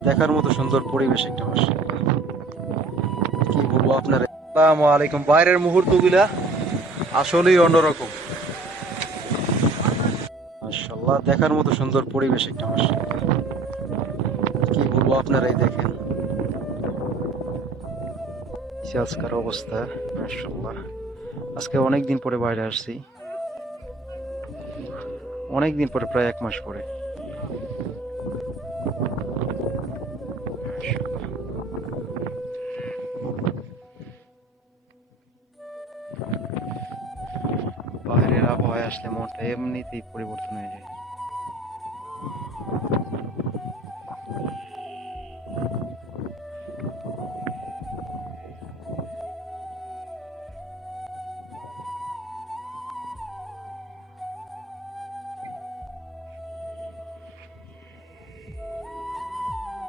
দেখার মতো সুন্দর পরিবেশ একটা মাশাআল্লাহ। কি বলবো আপনার। আসসালামু আলাইকুম। বাইরের মুহূর্তগুলা আসলেই অন্যরকম মাশাআল্লাহ। দেখার মতো সুন্দর পরিবেশ একটা মাশাআল্লাহ। কি বলবো আপনারাই দেখেন এই যে আজকের অবস্থা মাশাআল্লাহ। আজকে অনেক দিন পরে বাইরে আসছি, অনেক দিন পরে, প্রায় 1 মাস পরে। বাইরের আবহাওয়ায় আসলে মনটা এমনিতেই পরিবর্তন হয়ে যায়।